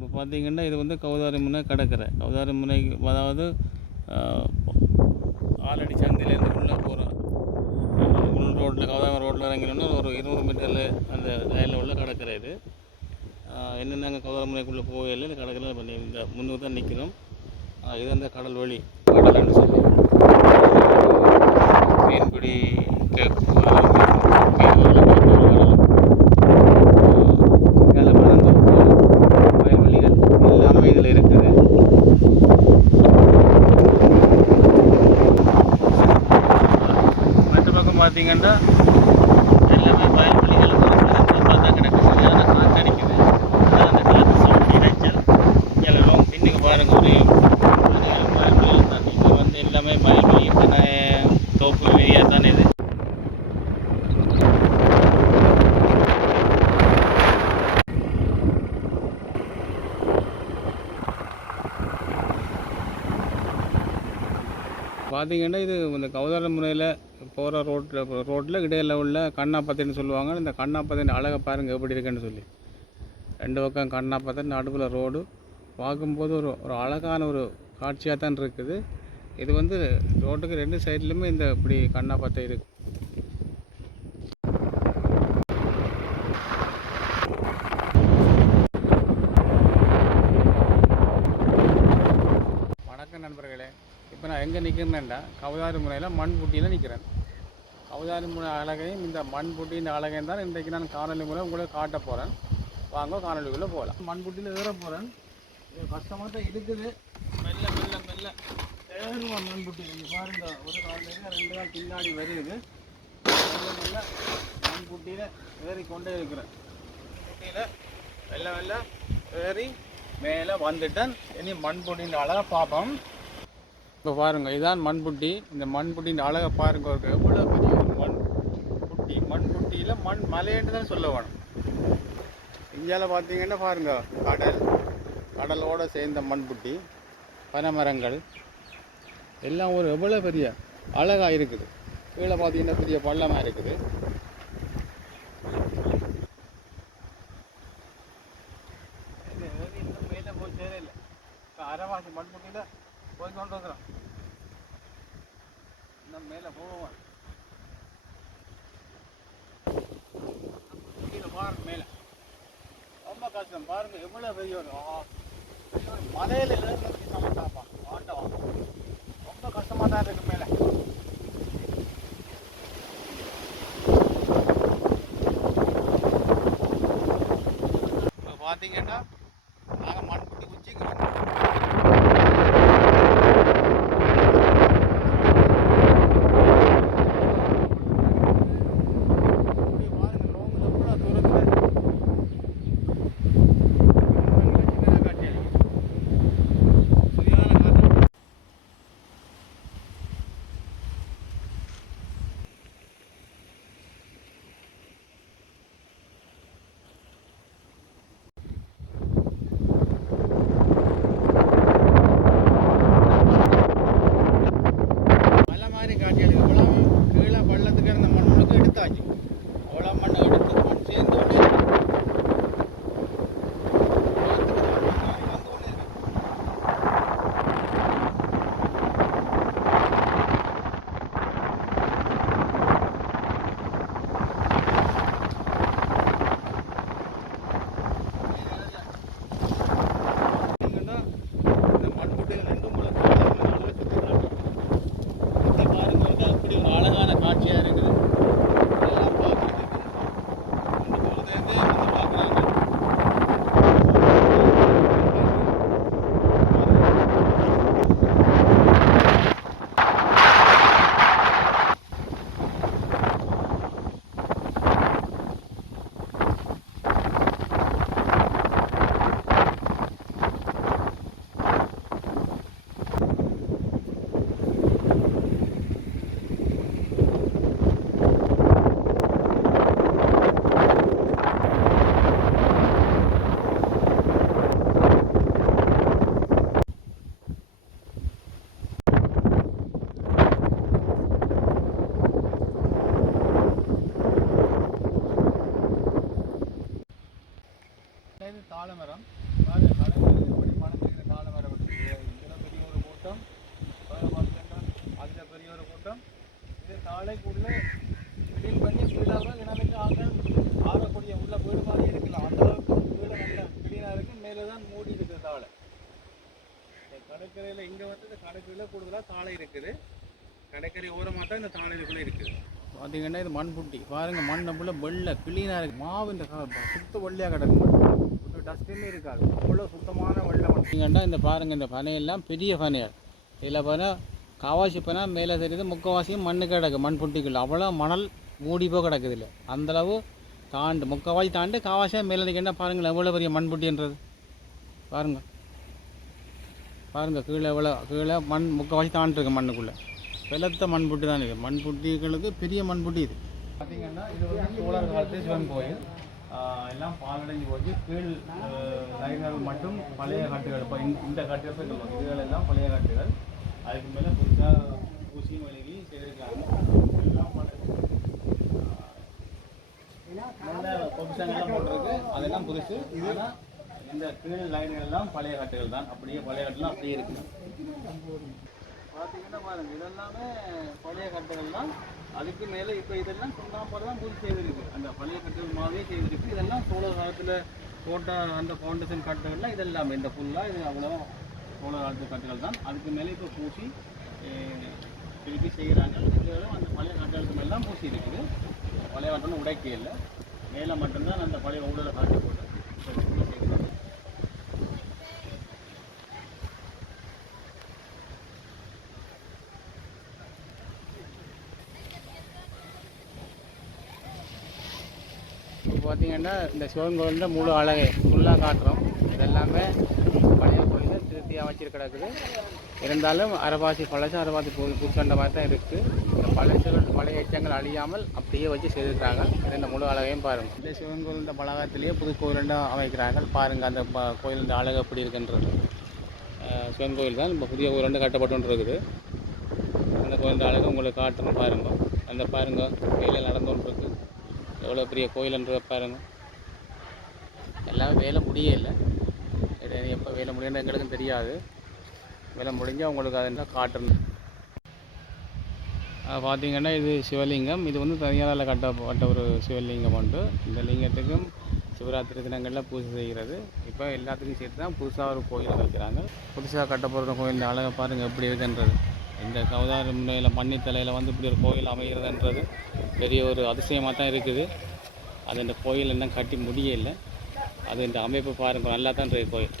இப்போ பார்த்திங்கன்னா இது வந்து கௌதாரி முனை கடற்கரை. கௌதாரி முனைக்கு அதாவது ஆலடி சந்தையிலேருந்து உள்ளே போகிற உள் ரோட்டில் கௌதாரி ரோட்டில் இறங்கினோன்னா ஒரு 200 மீட்டரில் அந்த லைனில் உள்ள கடற்கரை இது. என்னென்ன நாங்கள் கௌதாரி முனைக்குள்ளே போகல இந்த கடற்கரை பண்ணி இந்த முன்னுக்கு தான் நிற்கிறோம். இது அந்த கடல் வழி கடல்னு சொல்லி மீன்பிடி வயல்வெளிகள் எல்லாமே இதில் இருக்குது. மற்ற பக்கம் பார்த்தீங்கன்னா எல்லாமே வயல்வெளிகள் பார்த்தா கிடக்கு. சரியான காற்றடிக்குது. அந்த காற்று சவுண்ட் இறைச்சல் எல்லாம் பின்னுக்கு பாருங்க ஒரே வயல்வெளிகள் தான். இது வந்து எல்லாமே வயல்வெளி தானே, தோப்பு ஏரியா தானே இது. பார்த்தீங்கன்னா இது இந்த கௌதாரி முனையில் போகிற ரோட்டில் இடையில உள்ள கண்ணாப்பத்தைன்னு சொல்லுவாங்க. இந்த கண்ணாப்பத்தின் அழகை பாருங்கள் எப்படி இருக்குன்னு சொல்லி. 2 பக்கம் கண்ணாப்பத்தை, நடுவில் ரோடு. பார்க்கும்போது ஒரு அழகான ஒரு காட்சியாக தான் இருக்குது. இது வந்து ரோட்டுக்கு 2 சைட்லையுமே இந்த இப்படி கண்ணாப்பத்தை இருக்குது. வணக்கம் நண்பர்களே. இப்போ நான் எங்கே நிற்கிறேன்னா கௌதாரி முனையில் மண்புட்டியில் நிற்கிறேன். கௌதாரி முனை அழகையும் இந்த மண்புட்டியின் அழகையும் தான் இன்றைக்கு நான் காணொலி மூலம் உங்களுக்கு காட்ட போகிறேன். வாங்க காணொலிக்குள்ளே போகலாம். மண்புட்டியில் ஏற போகிறேன். இது கஷ்டமாக தான் இருக்குது. மெல்ல மெல்ல மெல்ல ஏறுவோம். மண்புட்டி பாருங்க, ஒரு கால் 2 கால் பின்னாடி வருது. மெல்ல மெல்ல மண்புட்டியில் ஏறி கொண்டே இருக்கிறேன். மண்புட்டியில் மெல்ல மெல்ல ஏறி மேலே வந்துட்டேன். இனி மண்புட்டியின் அழகை பார்ப்போம். இப்போ பாருங்கள், இதுதான் மண்புட்டி. இந்த மண்புட்டியின் அழகை பாருங்க. எவ்வளோ பெரிய ஒரு மண்புட்டி. மண்புட்டியில் மண் மலைன்னு தான் சொல்ல வேணும். இந்தியாவில் பார்த்தீங்கன்னா பாருங்கள், கடலோடு சேர்ந்த மண்புட்டி, பனைமரங்கள் எல்லாம் ஒரு எவ்வளோ பெரிய அழகாக இருக்குது. கீழே பார்த்தீங்கன்னா பெரிய பள்ளமாக இருக்குது. மேலே போய் சேரல. அரைவாசி மண்புட்டியில் போய் கொண்டு வந்துடும். இன்னும் மேலே போவோம். பாருங்க, மேலே ரொம்ப கஷ்டம். பாருங்க எவ்வளோ பெரிய ஒரு மலையில சமைச்சாப்பா ஆட்டவா. ரொம்ப கஷ்டமாக தான் இருக்கு மேலே. இப்போ பார்த்தீங்கன்னா நாங்கள் மண்புட்டி உச்சிக்கு தாழமரம் இதில் பெரிய ஒரு கூட்டம், அதில் பெரிய ஒரு கூட்டம். இது காலைக்குள்ளே கிளீன் பண்ணி ஃபுல்லாக எனக்கு ஆக்கள் ஆறக்கூடிய உள்ள வீடு மாதிரி இருக்கலாம். அந்த அளவுக்கு வீடு நல்ல கிளீனாக இருக்குது. மேலே தான் மூடி இருக்குது தாழை. கடற்கரையில் இங்கே வந்து இந்த கடற்கரையில் கூடுதலாக தாழை இருக்குது. கடற்கரை ஓரமாக தான் இந்த தாழைக்குள்ளே இருக்குது. பார்த்தீங்கன்னா இது மண் புட்டி பாருங்கள். மண் நம்மள வெள்ளை கிளீனாக இருக்குது. மாவு இந்த சுத்த வெள்ளையாக கிடக்கும். ஒரு டஸ்ட்டுமே இருக்காது. அவ்வளோ சுத்தமான வெள்ளை மண். பார்த்தீங்கன்னா இந்த பாருங்கள், இந்த பனையெல்லாம் பெரிய பனையார். இதில் பார்த்தா காவாசி பனை மேலே தெரியுது. முக்கால்வாசியும் மண்ணு கிடக்கு. மண் புட்டிக்குள்ள அவ்வளோ மணல் மூடி போய் கிடக்குது. இல்லை அந்தளவு தாண்டு முக்கால்வாசி தாண்டு காவாசியாக மேலே நிற்கின்றா பாருங்கள் எவ்வளோ பெரிய மண் புட்டின்றது. பாருங்கள் பாருங்கள் கீழே எவ்வளோ கீழே மண் முக்கால்வாசி தாண்டிருக்கு மண்ணுக்குள்ளே. வெள்ளத்த மண் புட்டி தான் இது. மண் புட்டிகளுக்கு பெரிய மண் புட்டி இது. பார்த்திங்கன்னா இது வந்து சோழர் காலத்து சிவன் கோயில். எல்லாம் பாலடைஞ்சு போச்சு. கீழ் லைன்கள் மட்டும் பழைய காட்டுகள். இப்போ இந்த காட்டுகள் சொல்லுவாங்க. இதுகள் எல்லாம் பழைய காட்டுகள். அதுக்கு மேலே புதுசாக ஊசியும் வழங்கி செய்திருக்காங்க. எல்லாம் நல்ல பொதுசங்கள்லாம் போட்டிருக்கு. அதெல்லாம் புதுசு. இதெல்லாம் இந்த கீழ் லைன்கள் எல்லாம் பழைய காட்டுகள் தான். அப்படியே பழைய காட்டுலாம் அப்படியே இருக்குது. பார்த்தீங்கன்னா பாருங்கள், இதெல்லாமே பழைய கட்டுகள் தான். அதுக்கு மேலே இப்போ இதெல்லாம் சுண்ணாம்பாடு தான் புது செய்திருக்கு. அந்த பழைய கட்டுகள் மாதிரியே செய்திருக்கு. இதெல்லாம் சோழர் காலத்தில் போட்ட அந்த ஃபவுண்டேஷன் கட்டுகள்லாம் இதெல்லாமே இந்த ஃபுல்லாக இது அவ்வளோ சோழர் காலத்து கட்டுகள் தான். அதுக்கு மேலே இப்போ பூசி திருப்பி செய்கிறாங்க. இதெல்லாம் அந்த பழைய கட்டுகளுக்கு மேலாம் பூசி இருக்குது. பழைய கட்டணும் உடைக்க இல்லை. மேலே மட்டும்தான் அந்த பழைய ஊழலை காட்டி போட்டு செய்கிறாங்க. இப்போ பார்த்தீங்கன்னா இந்த சிவன் கோயிலில் முழு அழகை ஃபுல்லாக காட்டுறோம். இதெல்லாமே பழைய கோயிலில் திருப்தியாக வச்சுட்டு கிடக்குது. இருந்தாலும் அரைவாசி பழசு அரைவாசி புதுசண்ட மாதிரி தான் இருக்குது. இந்த பழசுகள் பழைய எச்சங்கள் அழியாமல் அப்படியே வச்சு செய்திருக்கிறாங்க. இந்த முழு அழகையும் பாருங்கள். இந்த சிவன் கோயில் பலகாரத்திலேயே புது கோயிலுண்டாக அமைக்கிறார்கள். பாருங்கள் அந்த கோயில் அழகு எப்படி இருக்குன்றது. சிவன் கோயில் தான் இப்போ புதிய கோயில் கட்டப்பட்டு இருக்குது. அந்த கோயில் அழகு உங்களுக்கு காட்டணும் பாருங்கள். அந்த பாருங்கள் வேலை நடந்து கொண்டிருக்கு. எவ்வளோ பெரிய கோயில்ன்ற பாருங்கள். எல்லாம் வேலை முடியலை. எப்போ வேலை முடியுன்ற எங்களுக்கும் தெரியாது. வேலை முடிஞ்சால் உங்களுக்கு அதை காட்டணும். பார்த்திங்கன்னா இது சிவலிங்கம். இது வந்து தனியாரால் கட்டப்பட்ட ஒரு சிவலிங்கம் உண்டு. இந்த லிங்கத்துக்கும் சிவராத்திரி தினங்களில் பூஜை செய்கிறது. இப்போ எல்லாத்துக்கும் சேர்த்து தான் புதுசாக ஒரு கோயில் வைக்கிறாங்க. புதுசாக கட்டப்படுற கோயில் அழகாக பாருங்கள் எப்படி இருக்குன்றது. இந்த கௌதாரி முறையில் மண்ணித்தலையில் வந்து இப்படி ஒரு கோயில் அமைகிறதுன்றது பெரிய ஒரு அதிசயமாக தான் இருக்குது. அது இந்த கோயில் இன்னும் கட்டி முடியலை. அது இந்த அமைப்பு பாருங்கள் நல்லா தான் இருக்குது கோயில்.